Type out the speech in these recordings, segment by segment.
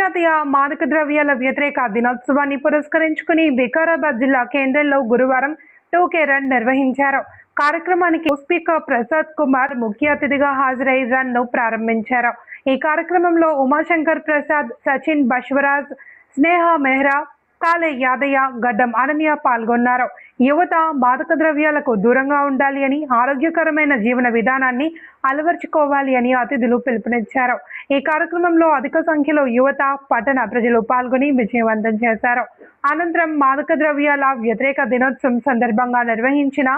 అంతర్జాతీయ మాదక ద్రవ్యాల వ్యతిరేక దినోత్సవాన్ని పురస్కరించుకుని వికారాబాద్ జిల్లా కేంద్రంలో గురువారం టూకే రన్ నిర్వహించారు. కార్యక్రమానికి స్పీకర్ ప్రసాద్ కుమార్ ముఖ్య అతిథిగా హాజరై రన్ ను ప్రారంభించారు. ఈ కార్యక్రమంలో ఉమాశంకర్ ప్రసాద్, సచిన్ బశ్వరాజ్, స్నేహ మెహ్రా, కాలే యాదయ్య, గడ్డం అనన్య పాల్గొన్నారు. యువత మాదక ద్రవ్యాలకు దూరంగా ఉండాలి అని, ఆరోగ్యకరమైన జీవన విధానాన్ని అలవర్చుకోవాలి అని అతిథులు పిలుపునిచ్చారు. ఈ కార్యక్రమంలో అధిక సంఖ్యలో యువత, పట్టణ ప్రజలు పాల్గొని విజయవంతం చేశారు. అనంతరం మాదక ద్రవ్యాల వ్యతిరేక దినోత్సవం సందర్భంగా నిర్వహించిన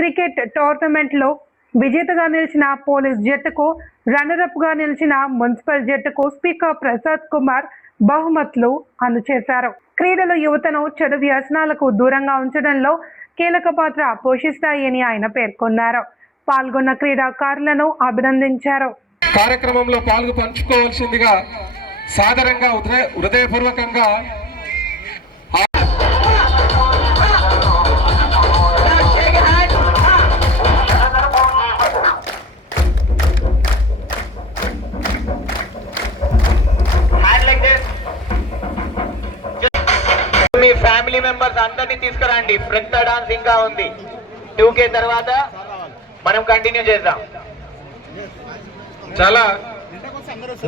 క్రికెట్ టోర్నమెంట్ లో విజేతగా నిలిచిన పోలీస్ జట్టుకు, రన్నరప్ గా నిలిచిన మున్సిపల్ జట్టుకు స్పీకర్ ప్రసాద్ కుమార్ బహుమతులు అందజేశారు. క్రీడలు యువతను చెడు వ్యసనాలకు దూరంగా ఉంచడంలో కీలక పాత్ర పోషిస్తాయని ఆయన పేర్కొన్నారు. పాల్గొన్న క్రీడాకారులను అభినందించారు. కార్యక్రమంలో పాల్గొ పంచుకోవాల్సిందిగా సాదరంగా హృదయపూర్వకంగా మీ ఫ్యామిలీ మెంబర్స్ అందరినీ తీసుకురండి. ఫ్రెండ్ డాన్స్ ఇంకా ఉంది. 2K తర్వాత మనం కంటిన్యూ చేద్దాం. చాలా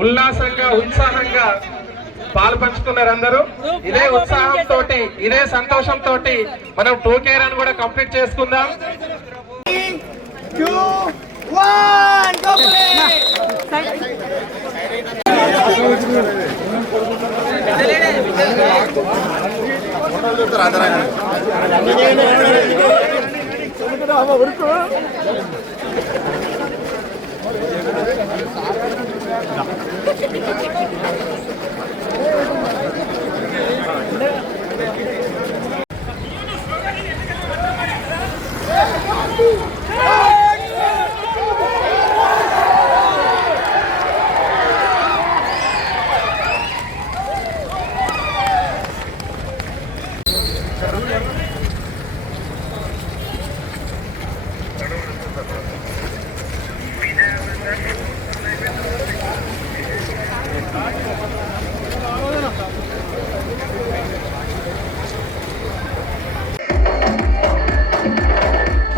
ఉల్లాసంగా, ఉత్సాహంగా పాల్పంచుకున్నారు అందరూ. ఇదే ఉత్సాహంతో, ఇదే సంతోషంతో మనం 2K రన్ కూడా కంప్లీట్ చేసుకుందాం. 2, 1 go play.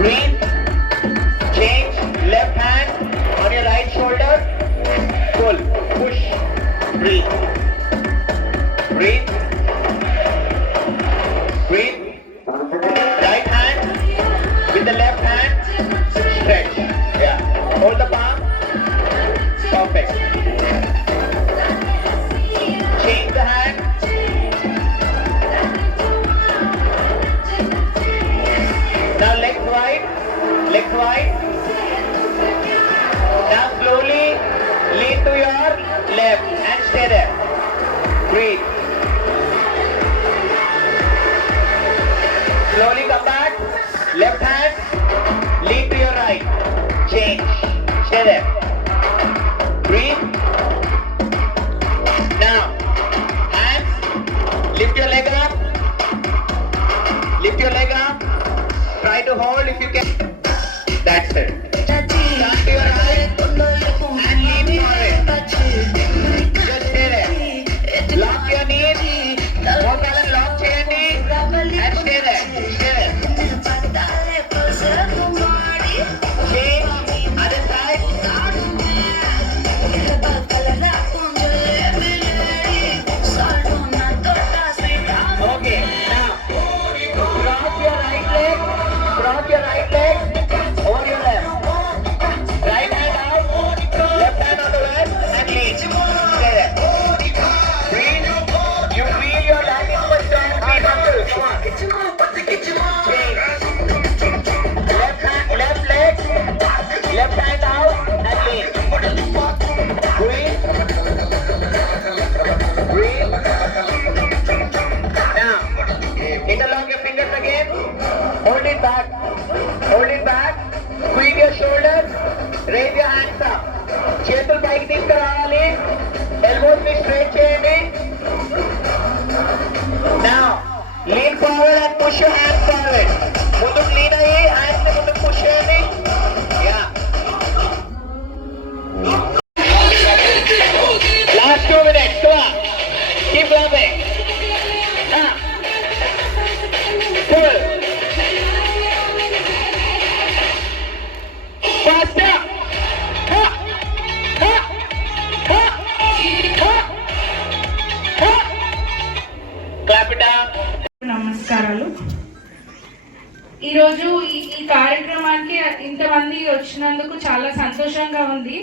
Breathe. Change. Left hand on your right shoulder. Pull. Push. Breathe. Breathe. Breathe. Right hand with the left hand. Stretch. Yeah. Hold the palm. Perfect. Change the hand. Now legs wide. Legs wide. Now slowly lean to your left and stay there. Breathe. Slowly come back. Left hand. Lean to your right. Change. Stay there. Breathe. Now, hands. Lift your leg up. Lift your leg up. Try to hold if you can. That's it. Turn to your right and lean forward. Just stay there. Lock your knees. More balance lock cheyandi and stay there. Stay there. Change. Other side. Okay. Now, cross your right leg. Cross your right leg over your left. Right hand out. Left hand on the left and lean. Stay there. Breathe. You feel your landing position. Breathe until. Come on. Change. Left hand, left leg. Left hand out and lean. Breathe. Breathe. Now, interlock your fingers again. Hold it back. Hold it back. Squeeze your shoulders. Raise your hands up. చేతులు పైకి తీసుకురావాలి. Elbows ని straight చేయండి. Now, lean forward and push your hands forward. ముందుకు lean అయ్యి hands ని ముందుకు push చేయండి. Yeah. Last 2 minutes. Come on. ఈరోజు ఈ కార్యక్రమానికి ఇంతమంది వచ్చినందుకు చాలా సంతోషంగా ఉంది.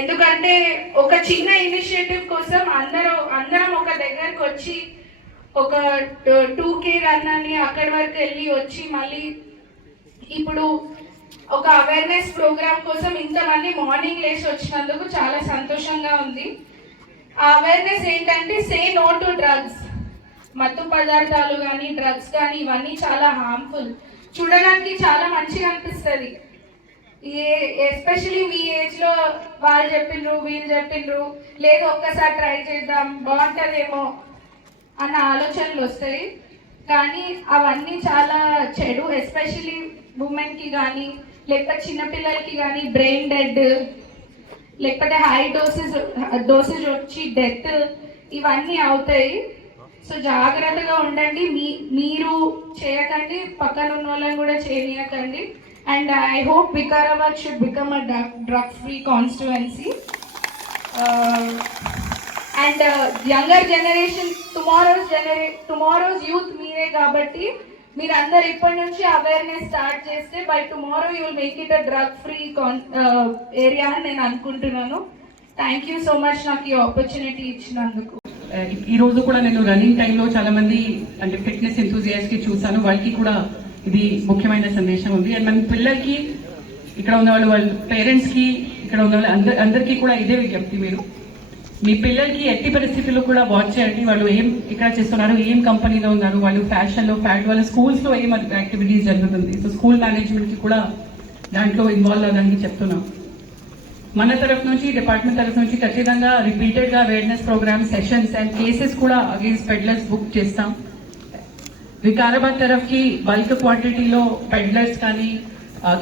ఎందుకంటే ఒక చిన్న ఇనిషియేటివ్ కోసం అందరం ఒక దగ్గరకు వచ్చి ఒక 2K రన్ అని అక్కడి వరకు వెళ్ళి వచ్చి మళ్ళీ ఇప్పుడు ఒక అవేర్నెస్ ప్రోగ్రామ్ కోసం ఇంతమంది మార్నింగ్ లేచి వచ్చినందుకు చాలా సంతోషంగా ఉంది. ఆ అవేర్నెస్ ఏంటంటే సే నో టు డ్రగ్స్. మత్తు పదార్థాలు కానీ డ్రగ్స్ కానీ ఇవన్నీ చాలా హార్మ్ఫుల్. చూడడానికి చాలా మంచిగా అనిపిస్తుంది. ఎస్పెషలీ మీ ఏజ్లో వాళ్ళు చెప్పిండ్రు వీళ్ళు చెప్పిండ్రు, లేదు ఒక్కసారి ట్రై చేద్దాం బాగుంటుందేమో అన్న ఆలోచనలు వస్తాయి. కానీ అవన్నీ చాలా చెడు. ఎస్పెషలీ ఉమెన్కి కానీ లేకపోతే చిన్నపిల్లలకి కానీ బ్రెయిన్ డెడ్, లేకపోతే హై డోసేజ్ వచ్చి డెత్ ఇవన్నీ అవుతాయి. సో జాగ్రత్తగా ఉండండి. మీరు చేయకండి, పక్కన ఉన్న వాళ్ళని కూడా చేయనీయకండి. And I hope Vikarabad should become a drug free constituency. And younger generation tomorrow's youth మీరే కాబట్టి మీరందరు ఇప్పటి నుంచి అవేర్నెస్ స్టార్ట్ చేస్తే by tomorrow you will make it a drug free area అని నేను అనుకుంటున్నాను. థ్యాంక్ యూ సో మచ్ నాకు ఈ ఆపర్చునిటీ ఇచ్చినందుకు. ఈ రోజు కూడా నేను రన్నింగ్ టైంలో చాలా మంది అంటే ఫిట్నెస్ ఎంతూజియాస్ట్కి చూసాను. వాళ్ళకి కూడా ఇది ముఖ్యమైన సందేశం ఉంది. అండ్ మన పిల్లలకి, ఇక్కడ ఉన్న వాళ్ళ పేరెంట్స్కి, ఇక్కడ ఉన్న వాళ్ళ అందరికీ కూడా ఇదే విజ్ఞప్తి. మీరు మీ పిల్లలకి ఎట్టి పరిస్థితుల్లో కూడా వాచ్ చేయండి. వాళ్ళు ఏం ఇక్కడ చేస్తున్నారు, ఏం కంపెనీలో ఉన్నారు, వాళ్ళు ఫ్యాషన్లో వాళ్ళ స్కూల్స్లో ఏం యాక్టివిటీస్ జరుగుతుంది. సో స్కూల్ మేనేజ్మెంట్కి కూడా దాంట్లో ఇన్వాల్వ్ అవ్వడానికి చెప్తున్నాం. మన తరఫు నుంచి, డిపార్ట్మెంట్ తరఫు నుంచి ఖచ్చితంగా రిపీటెడ్గా awareness program sessions and cases కూడా అగేన్స్ట్ పెడ్లర్స్ బుక్ చేస్తాం. వికారాబాద్ తరఫుకి బల్క్ క్వాంటిటీలో పెడ్లర్స్ కానీ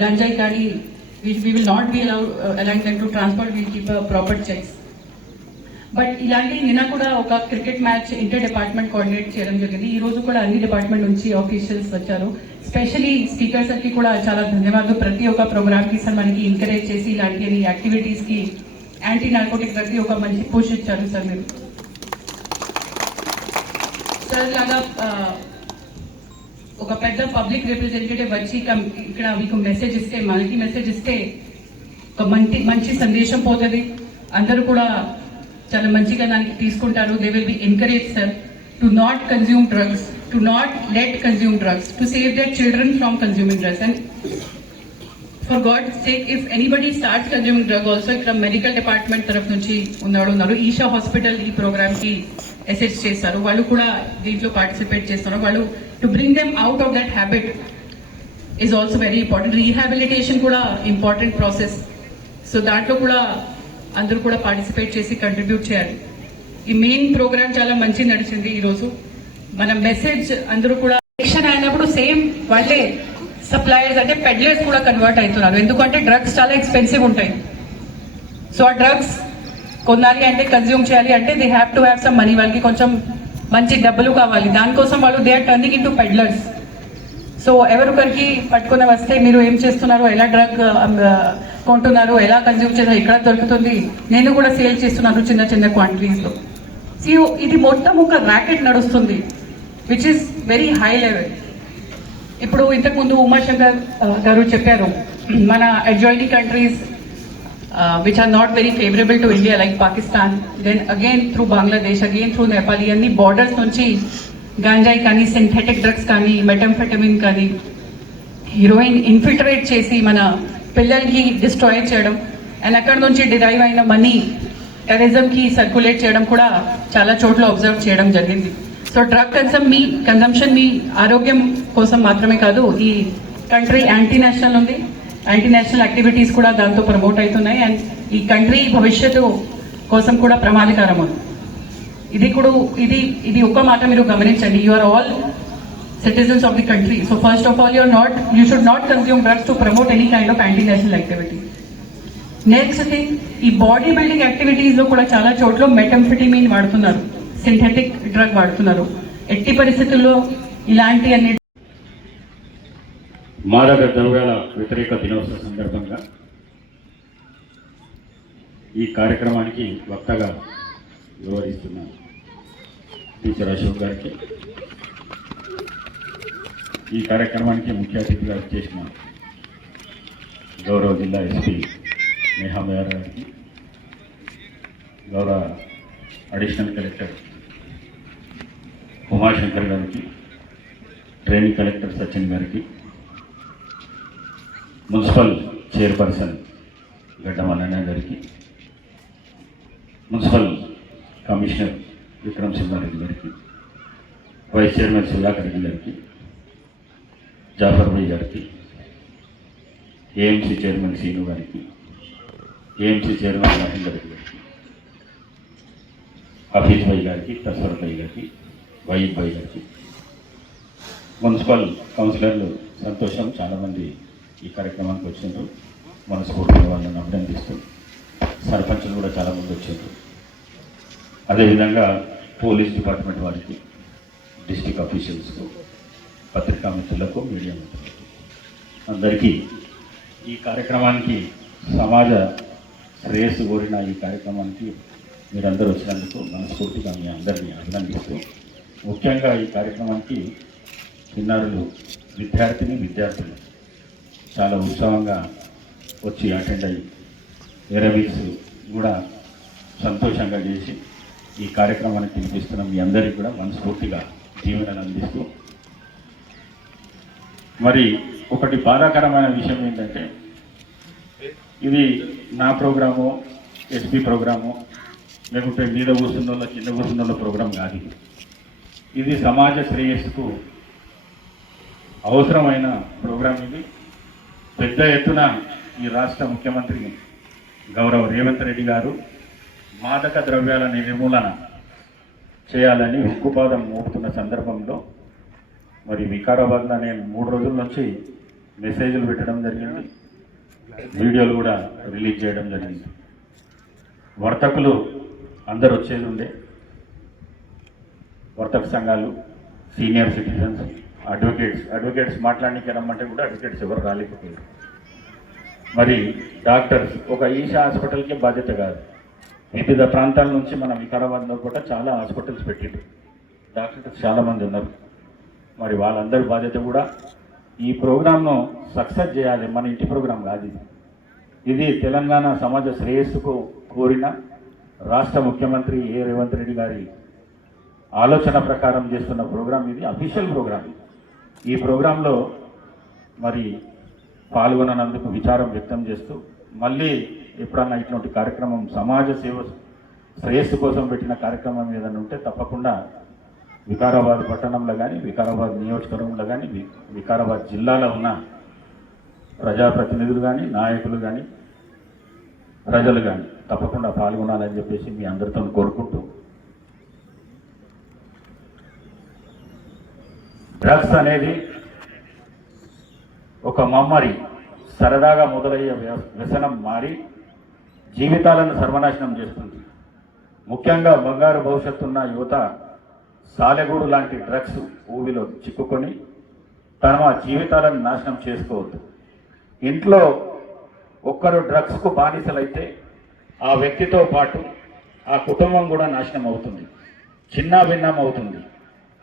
గంజాయి కానీ we will not be allowing them to transport. We will keep a proper checks. But ఇలాంటి నిన్న కూడా ఒక cricket match inter department coordinate చేయడం జరిగింది. ఈ రోజు కూడా అన్ని డిపార్ట్మెంట్ నుంచి ఆఫీషియల్స్ వచ్చారు. స్పెషలీ స్పీకర్ సార్ కి కూడా చాలా ధన్యవాదాలు. ప్రతి ఒక్క ప్రోగ్రామ్ కి సార్ మనకి ఎంకరేజ్ చేసి ఇలాంటి యాక్టివిటీస్ కి యాంటీ నార్కోటిక్ ప్రతి ఒక మంచి పుష్ ఇచ్చారు సార్. మీరు సార్ లాగా ఒక పెద్ద పబ్లిక్ రిప్రజెంటేటివ్ వచ్చి ఇక్కడ మీకు మెసేజ్ ఇస్తే, మనకి మెసేజ్ ఇస్తే ఒక మంచి సందేశం పోతుంది. అందరూ కూడా చాలా మంచిగా దానికి తీసుకుంటారు. They will be encourage sir to not consume drugs, to not let consume drugs, to save their children from consuming drugs. And for God sake if anybody starts consuming drug also, ఇక్కడ medical department తరఫు నుంచి ఉన్నారు. Isha hospital ఈ programme కి assist చేస్తారు. వాళ్ళు కూడా దీంట్లో పార్టిసిపేట్ చేస్తున్నారు. వాళ్ళు to bring them out of that habit is also very important. Rehabilitation కూడా ఇంపార్టెంట్ ప్రాసెస్. సో దాంట్లో కూడా అందరూ కూడా పార్టిసిపేట్ చేసి కంట్రిబ్యూట్ చేయాలి. ఈ మెయిన్ ప్రోగ్రామ్ చాలా మంచి నడిచింది. ఈరోజు మన మెసేజ్ అందరూ కూడా ఎలక్షన్ అయినప్పుడు సేమ్ వాళ్ళే సప్లయర్స్ అంటే పెడ్లర్స్ కూడా కన్వర్ట్ అవుతున్నారు. ఎందుకంటే డ్రగ్స్ చాలా ఎక్స్పెన్సివ్ ఉంటాయి. సో ఆ డ్రగ్స్ కొనాలి అంటే, కన్జ్యూమ్ చేయాలి అంటే they have to have some money. వాళ్ళకి కొంచెం మంచి డబ్బులు కావాలి. దానికోసం వాళ్ళు they are turning into peddlers. So ఎవరికరికి పట్టుకుని వస్తే మీరు ఏం చేస్తున్నారు, ఎలా డ్రగ్ కొంటున్నారు, ఎలా కన్జ్యూమ్ చేస్తారు, ఎక్కడ దొరుకుతుంది, నేను కూడా సేల్ చేస్తున్నాను చిన్న చిన్న క్వాంటిటీస్లో. సో ఇది మొత్తం ఒక ర్యాకెట్ నడుస్తుంది which is very high level. ఇప్పుడు ఇంతకుముందు ఉమాశంకర్ గారు చెప్పారు, మన adjoining countries which are not very favorable to India like Pakistan, then again through Bangladesh, again through Nepal, అన్ని బోర్డర్స్ నుంచి గాంజాయి కానీ, సింథెటిక్ డ్రగ్స్ కానీ, మెటంఫెటమిన్ కానీ, హీరోయిన్ ఇన్ఫిల్ట్రేట్ చేసి మన పిల్లలకి డిస్ట్రాయ్ చేయడం అండ్ అక్కడ నుంచి డిరైవ్ అయిన మనీ టెర్రరిజంకి సర్క్యులేట్ చేయడం కూడా చాలా చోట్ల అబ్జర్వ్ చేయడం జరిగింది. సో డ్రగ్ కన్సంప్షన్ మీ ఆరోగ్యం కోసం మాత్రమే కాదు, ఈ కంట్రీ యాంటీ నేషనల్ ఉంది, యాంటీ నేషనల్ యాక్టివిటీస్ కూడా దాంతో ప్రమోట్ అవుతున్నాయి. అండ్ ఈ కంట్రీ భవిష్యత్తు కోసం కూడా ప్రమాదకరం ఉంది. ఇది ఒక్క మాట మీరు గమనించండి. You are all citizens of the country. So first of all, you should not consume drugs to promote any kind of anti-national activity. Next thing, ఈ బాడీ బిల్డింగ్ యాక్టివిటీస్ లో కూడా చాలా చోట్ల మెటంఫెటమిన్ వాడుతున్నారు, సింథెటిక్ డ్రగ్ వాడుతున్నారు. ఎట్టి పరిస్థితుల్లో ఇలాంటి అన్ని మాదక ద్రవ్యాల వ్యతిరేక దినోత్సవ సందర్భంగా ఈ కార్యక్రమానికి వక్తగా వివరిస్తున్న టీచర్ అశోక్ గారికి, ఈ కార్యక్రమానికి ముఖ్య అతిథిగా చేసిన గౌరవ జిల్లా ఎస్పీ నేహా మేయర్ గారికి, గౌరవ అడిషనల్ కలెక్టర్ ఉమాశంకర్ గారికి, ట్రైనింగ్ కలెక్టర్ సచిన్ గారికి, మున్సిపల్ చైర్పర్సన్ గడ్డ మల్లన్న గారికి, మున్సిపల్ కమిషనర్ విక్రమ్ సింహారెడ్డి గారికి, వైస్ చైర్మన్ సుధాకర్ రెడ్డి గారికి, జాఫర్ భాయ్ గారికి, ఏఎంసీ చైర్మన్ సీను గారికి, ఏఎంసీ చైర్మన్ మహేందర్ రెడ్డి గారికి, హఫీజ్ భాయ్ గారికి, తస్వర్ భాయ్ గారికి, వయీద్ భాయ్ గారికి, మున్సిపల్ కౌన్సిలర్లు సంతోషం చాలామంది ఈ కార్యక్రమానికి వచ్చినారు. మనస్ఫూర్తిగా వాళ్ళని అభినందిస్తూ సర్పంచులు కూడా చాలామంది వచ్చారు. అదేవిధంగా పోలీస్ డిపార్ట్మెంట్ వారికి, డిస్ట్రిక్ట్ ఆఫీషియల్స్కు, పత్రికా మిత్రులకు, మీడియా మిత్రులకు అందరికీ ఈ కార్యక్రమానికి సమాజ శ్రేయస్సు కోరిన ఈ కార్యక్రమానికి మీరందరూ వచ్చినందుకు మనస్ఫూర్తిగా మీ అందరినీ అభినందిస్తూ, ముఖ్యంగా ఈ కార్యక్రమానికి చిన్నారులు, విద్యార్థులు చాలా ఉత్సాహంగా వచ్చి అటెండ్ అయ్యి ఎరవీస్ కూడా సంతోషంగా చేసి ఈ కార్యక్రమాన్ని తినిపిస్తున్న మీ అందరికీ కూడా మనస్ఫూర్తిగా దీవెనలు అందిస్తూ, మరి ఒకటి బాధాకరమైన విషయం ఏంటంటే ఇది నా ప్రోగ్రాము, ఎస్పీ ప్రోగ్రాము, లేకుంటే మీద కూర్చున్న కింద కూర్చున్న ప్రోగ్రాం కాదు. ఇది సమాజ శ్రేయస్సుకు అవసరమైన ప్రోగ్రాం. ఇది పెద్ద ఎత్తున ఈ రాష్ట్ర ముఖ్యమంత్రి గౌరవ రేవంత్ రెడ్డి గారు మాదక ద్రవ్యాల నిర్మూలన చేయాలని ఉక్కుపాదం మోపుతున్న సందర్భంలో మరి వికారాబాద్లో నేను 3 రోజుల నుంచి మెసేజ్లు పెట్టడం జరిగింది, వీడియోలు కూడా రిలీజ్ చేయడం జరిగింది. వర్తకులు అందరు వచ్చేది ఉండే, వర్తక సంఘాలు, సీనియర్ సిటిజన్స్, అడ్వకేట్స్ మాట్లాడడానికి రమ్మంటే కూడా అడ్వకేట్స్ ఎవరు రాలేకపోయారు. మరి డాక్టర్స్ ఒక ఈషా హాస్పిటల్కే బాధ్యత కాదు, వివిధ ప్రాంతాల నుంచి మన వికారాబాద్లో కూడా చాలా హాస్పిటల్స్ పెట్టిండ్రు, డాక్టర్స్ చాలామంది ఉన్నారు. మరి వాళ్ళందరి బాధ్యత కూడా ఈ ప్రోగ్రామ్ను సక్సెస్ చేయాలి. మన ఇంటి ప్రోగ్రాం కాదు ఇది. ఇది తెలంగాణ సమాజ శ్రేయస్సుకు కోరిన రాష్ట్ర ముఖ్యమంత్రి రేవంత్ రెడ్డి గారి ఆలోచన ప్రకారం చేస్తున్న ప్రోగ్రాం. ఇది అఫీషియల్ ప్రోగ్రాం. ఈ ప్రోగ్రాంలో మరి పాల్గొనందుకు విచారం వ్యక్తం చేస్తూ, మళ్ళీ ఎప్పుడన్నా ఇటువంటి కార్యక్రమం సమాజ సేవ శ్రేయస్సు కోసం పెట్టిన కార్యక్రమం ఏదైనా ఉంటే తప్పకుండా వికారాబాద్ పట్టణంలో కానీ, వికారాబాద్ నియోజకవర్గంలో కానీ, వికారాబాద్ జిల్లాలో ఉన్న ప్రజాప్రతినిధులు కానీ, నాయకులు కానీ, ప్రజలు కానీ తప్పకుండా పాల్గొనాలని చెప్పేసి మీ అందరితో కోరుకుంటూ, డ్రగ్స్ అనేది ఒక మమ్మరి, సరదాగా మొదలయ్యే వ్యసనం మారి జీవితాలను సర్వనాశనం చేస్తుంది. ముఖ్యంగా బంగారు భవిష్యత్తున్న యువత సాలెగూడు లాంటి డ్రగ్స్ ఊబిలో చిక్కుకొని తమ జీవితాలను నాశనం చేసుకోవద్దు. ఇంట్లో ఒక్కరు డ్రగ్స్కు బానిసలైతే ఆ వ్యక్తితో పాటు ఆ కుటుంబం కూడా నాశనం అవుతుంది, చిన్నాభిన్నం అవుతుంది.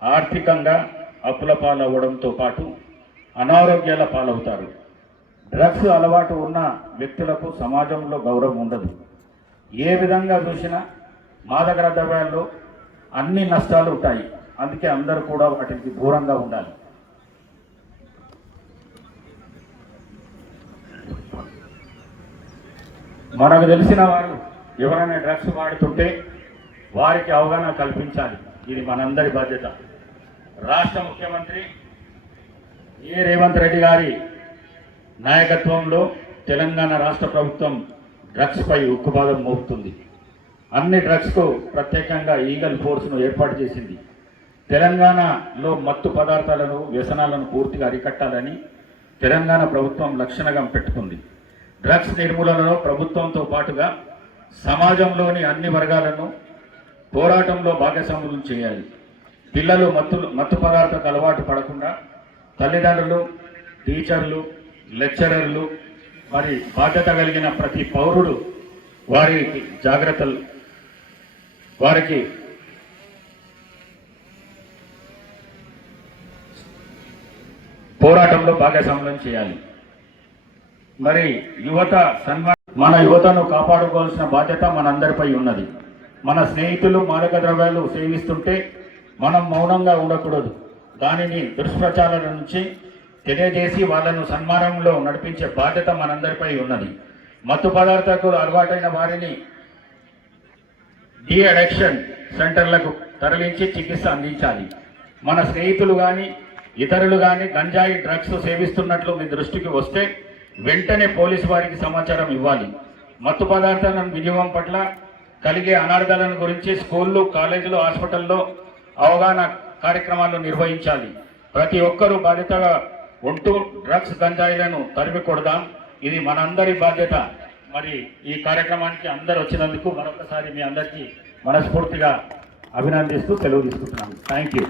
ఆర్థికంగా అప్పుల పాలవ్వడంతో పాటు అనారోగ్యాల పాలవుతారు. డ్రగ్స్ అలవాటు ఉన్న వ్యక్తులకు సమాజంలో గౌరవం ఉండదు. ఏ విధంగా చూసినా మాదక ద్రవ్యాల్లో అన్ని నష్టాలు ఉంటాయి. అందుకే అందరూ కూడా వాటికి దూరంగా ఉండాలి. మనకు తెలిసిన వారు ఎవరైనా డ్రగ్స్ వాడుతుంటే వారికి అవగాహన కల్పించాలి. ఇది మనందరి బాధ్యత. రాష్ట్ర ముఖ్యమంత్రి రేవంత్ రెడ్డి గారి నాయకత్వంలో తెలంగాణ రాష్ట్ర ప్రభుత్వం డ్రగ్స్పై ఉక్కుపాదం మోపుతుంది. అన్ని డ్రగ్స్కు ప్రత్యేకంగా ఈగల్ ఫోర్స్ను ఏర్పాటు చేసింది. తెలంగాణలో మత్తు పదార్థాలను, వ్యసనాలను పూర్తిగా అరికట్టాలని తెలంగాణ ప్రభుత్వం లక్ష్యంగా పెట్టుకుంది. డ్రగ్స్ నిర్మూలనలో ప్రభుత్వంతో పాటుగా సమాజంలోని అన్ని వర్గాలను పోరాటంలో భాగస్వాములు చేయాలి. పిల్లలు మత్తు పదార్థాలకు అలవాటు పడకుండా తల్లిదండ్రులు, టీచర్లు, లెక్చరర్లు, మరి బాధ్యత కలిగిన ప్రతి పౌరుడు వారికి పోరాటంలో భాగస్వామ్యం చేయాలి. మరి యువత మన యువతను కాపాడుకోవాల్సిన బాధ్యత మనందరిపై ఉన్నది. మన స్నేహితులు మాదక ద్రవ్యాలు సేవిస్తుంటే మనం మౌనంగా ఉండకూడదు. దానిని దుష్ప్రచారాల నుంచి తెలియజేసి వాళ్ళను సన్మార్గంలో నడిపించే బాధ్యత మనందరిపై ఉన్నది. మత్తు పదార్థాలకు అలవాటైన వారిని డీ అడిక్షన్ సెంటర్లకు తరలించి చికిత్స అందించాలి. మన స్నేహితులు కానీ ఇతరులు కానీ గంజాయి డ్రగ్స్ సేవిస్తున్నట్లు మీ దృష్టికి వస్తే వెంటనే పోలీసు వారికి సమాచారం ఇవ్వాలి. మత్తు పదార్థాల వినియోగం పట్ల కలిగే అనార్థాలను గురించి స్కూళ్ళు, కాలేజీలు, హాస్పిటల్లో అవగాహన కార్యక్రమాలు నిర్వహించాలి. ప్రతి ఒక్కరూ బాధ్యతగా ఉంటూ డ్రగ్స్, గంజాయిలను తరిమి కొడదాం. ఇది మనందరి బాధ్యత. మరి ఈ కార్యక్రమానికి అందరు వచ్చినందుకు మరొకసారి మీ అందరికీ మనస్ఫూర్తిగా అభినందిస్తూ సెలవు తీసుకుంటున్నాను. Thank you.